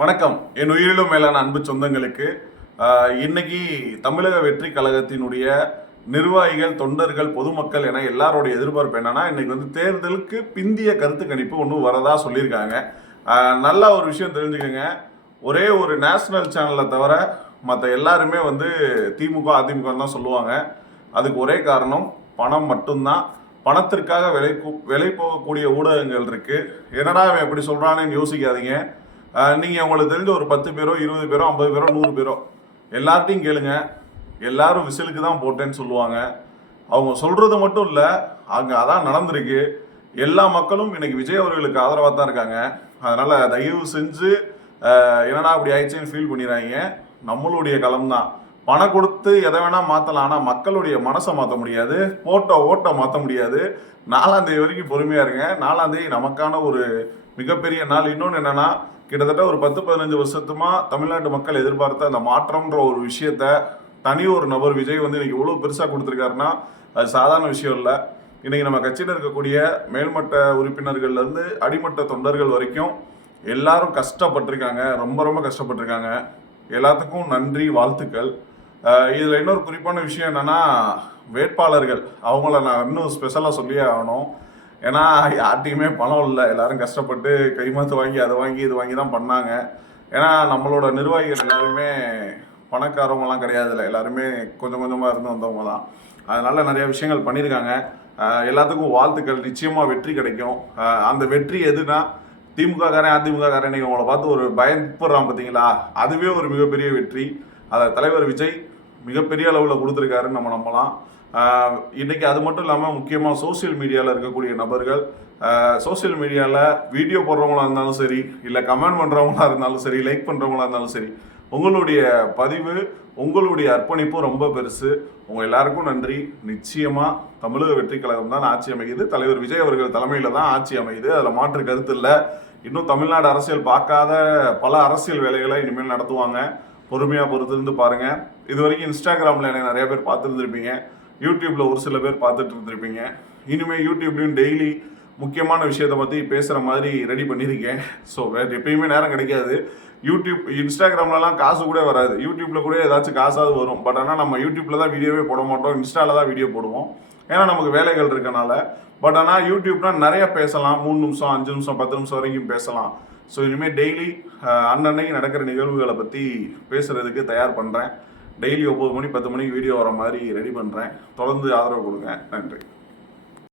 வணக்கம். என் உயிரிலும் மேலான அன்பு சொந்தங்களுக்கு இன்னைக்கு தமிழக வெற்றி கழகத்தினுடைய நிர்வாகிகள், தொண்டர்கள், பொதுமக்கள் என எல்லாரோடைய எதிர்பார்ப்பு என்னன்னா, இன்னைக்கு தேர்தலுக்கு பிந்திய கருத்து கணிப்பு ஒன்று வரதா சொல்லியிருக்காங்க. நல்ல ஒரு விஷயம் தெரிஞ்சுக்கோங்க. ஒரே ஒரு நேஷனல் சேனலை தவிர மற்ற எல்லாருமே திமுக, அதிமுக தான் சொல்லுவாங்க. அதுக்கு ஒரே காரணம் பணம் மட்டும்தான். பணத்திற்காக விலை போகக்கூடிய ஊடகங்கள் இருக்கு. என்னடா அவன் எப்படி சொல்றான்னு யோசிக்காதீங்க. நீங்கள் உங்களுக்கு தெரிஞ்ச ஒரு 10 பேரோ 20 பேரோ 50 பேரோ 100 பேரோ எல்லார்ட்டையும் கேளுங்க. எல்லாரும் விசிலுக்கு தான் போட்டேன்னு சொல்லுவாங்க. அவங்க சொல்கிறது மட்டும் இல்லை, அங்கே அதான் நடந்திருக்கு. எல்லா மக்களும் இன்னைக்கு விஜய் அவர்களுக்கு ஆதரவாக தான் இருக்காங்க. அதனால் தயவு செஞ்சு என்னடா அப்படி ஆயிடுச்சுன்னு ஃபீல் பண்ணிடுறாங்க. நம்மளுடைய களம் தான். பணம் கொடுத்து எதை வேணால் மாற்றலாம். ஆனால் மக்களுடைய மனசை மாற்ற முடியாது, ஓட்டை மாற்ற முடியாது. 4ஆம் தேதி வரைக்கும் பொறுமையாக இருங்க. 4ஆம் தேதி நமக்கான ஒரு மிகப்பெரிய நாள். இன்னொன்று என்னென்னா, கிட்டத்தட்ட ஒரு 10-15 வருஷத்துமா தமிழ்நாட்டு மக்கள் எதிர்பார்த்த அந்த மாற்றம்ன்ற ஒரு விஷயத்த தனி ஒரு நபர் விஜய் இன்னைக்கு இவ்வளோ பெருசாக கொடுத்துருக்காருன்னா அது சாதாரண விஷயம் இல்லை. இன்னைக்கு நம்ம கட்சியில் இருக்கக்கூடிய மேல்மட்ட உறுப்பினர்கள்லேருந்து அடிமட்ட தொண்டர்கள் வரைக்கும் எல்லாரும் கஷ்டப்பட்டிருக்காங்க. ரொம்ப ரொம்ப கஷ்டப்பட்டிருக்காங்க. எல்லாத்துக்கும் நன்றி, வாழ்த்துக்கள். இதில் இன்னொரு குறிப்பான விஷயம் என்னென்னா, வேட்பாளர்கள் அவங்கள நான் இன்னும் ஸ்பெஷலாக சொல்லியே ஆகணும். ஏன்னா யார்ட்டையுமே பணம் இல்லை. எல்லாரும் கஷ்டப்பட்டு கைமாத்து வாங்கி அதை வாங்கி இது வாங்கி தான் பண்ணாங்க. ஏன்னா நம்மளோட நிர்வாகிகள் எல்லாருமே பணக்காரவங்களாம் கிடையாது. இல்லை, எல்லாருமே கொஞ்சம் கொஞ்சமாக இருந்து வந்தவங்க தான். அதனால் நிறைய விஷயங்கள் பண்ணியிருக்காங்க. எல்லாத்துக்கும் வாழ்த்துக்கள். நிச்சயமாக வெற்றி கிடைக்கும். அந்த வெற்றி எதுனா, திமுககாரன் அதிமுககாரன் நீங்கள் அவங்கள பார்த்து ஒரு பயப்படுறான் பார்த்தீங்களா, அதுவே ஒரு மிகப்பெரிய வெற்றி. அதை தலைவர் விஜய் மிகப்பெரிய அளவில் கொடுத்துருக்காருன்னு நம்ம நம்பலாம். இன்றைக்கி அது மட்டும் இல்லாமல் முக்கியமாக சோசியல் மீடியாவில் இருக்கக்கூடிய நபர்கள், சோசியல் மீடியாவில் வீடியோ போடுறவங்களா இருந்தாலும் சரி, இல்லை கமெண்ட் பண்ணுறவங்களா இருந்தாலும் சரி, லைக் பண்ணுறவங்களா இருந்தாலும் சரி, உங்களுடைய பதிவு, உங்களுடைய அர்ப்பணிப்பும் ரொம்ப பெருசு. உங்கள் எல்லாருக்கும் நன்றி. நிச்சயமாக தமிழக வெற்றி கழகம் தான் ஆட்சி அமைக்குது. தலைவர் விஜய் அவர்கள் தலைமையில் தான் ஆட்சி அமையுது. அதில் மாற்று கருத்து இல்லை. இன்னும் தமிழ்நாடு அரசியல் பார்க்காத பல அரசியல் வேலைகளை இனிமேல் நடத்துவாங்க. பொறுமையாக பொறுத்திருந்து பாருங்கள். இது வரைக்கும் இன்ஸ்டாகிராமில் எனக்கு நிறைய பேர் பார்த்துருந்துருப்பீங்க. யூடியூப்பில் ஒரு சில பேர் பார்த்துட்டு இருந்திருப்பீங்க. இனிமேல் யூடியூப்லேயும் டெய்லி முக்கியமான விஷயத்தை பற்றி பேசுகிற மாதிரி ரெடி பண்ணியிருக்கேன். ஸோ வேறு எப்பயுமே நேரம் கிடைக்காது. இன்ஸ்டாகிராம்லலாம் காசு கூட வராது. யூடியூப்பில் கூட ஏதாச்சும் காசாவது வரும். பட் ஆனால் நம்ம யூடியூப்பில் தான் வீடியோவே போட மாட்டோம். இன்ஸ்டாவில் தான் வீடியோ போடுவோம். ஏன்னா நமக்கு வேலைகள் இருக்கனால. பட் ஆனால் யூடியூப்னால் நிறைய பேசலாம். 3 நிமிஷம் 5 நிமிஷம் 10 நிமிஷம் வரைக்கும் பேசலாம். ஸோ இனிமேல் டெய்லி அன்னன்னைக்கு நடக்கிற நிகழ்வுகளை பற்றி பேசுகிறதுக்கு தயார் பண்ணுறேன். டெய்லி 9 மணி 10 மணிக்கு வீடியோ வர மாதிரி ரெடி பண்ணுறேன். தொடர்ந்து ஆதரவு கொடுங்க. நன்றி.